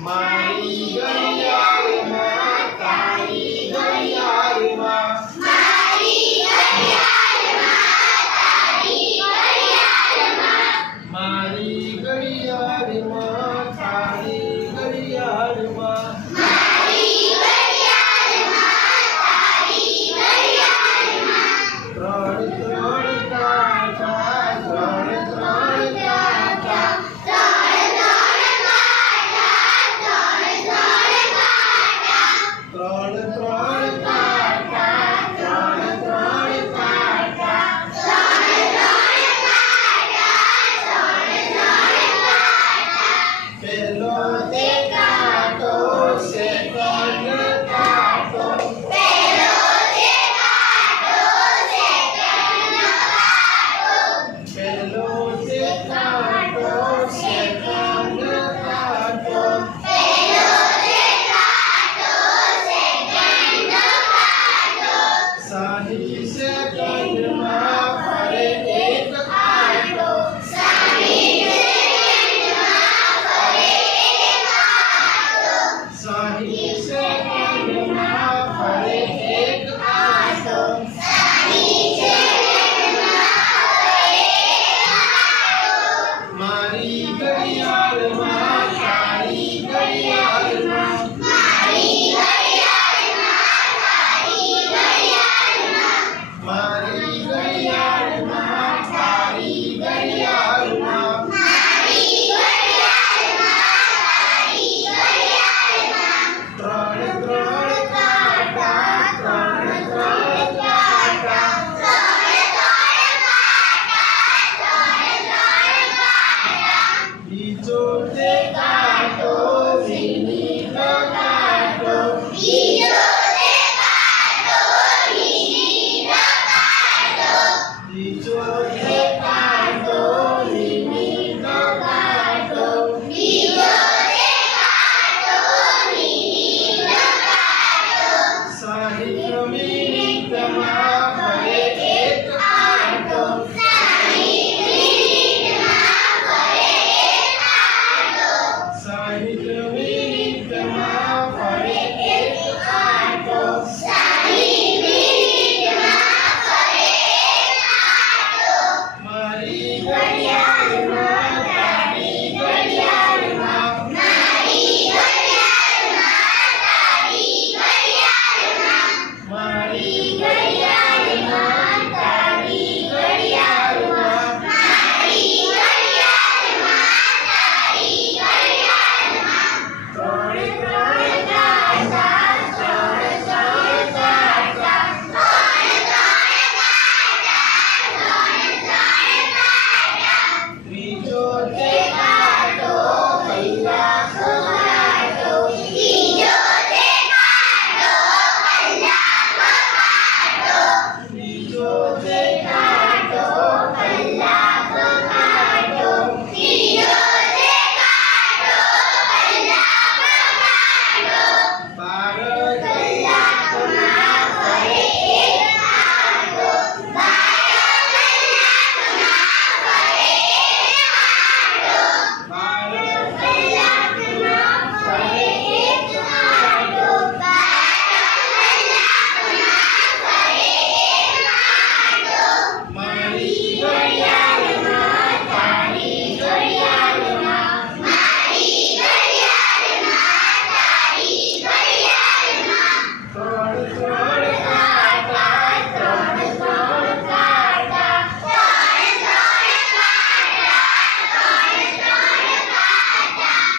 Maria. Amen.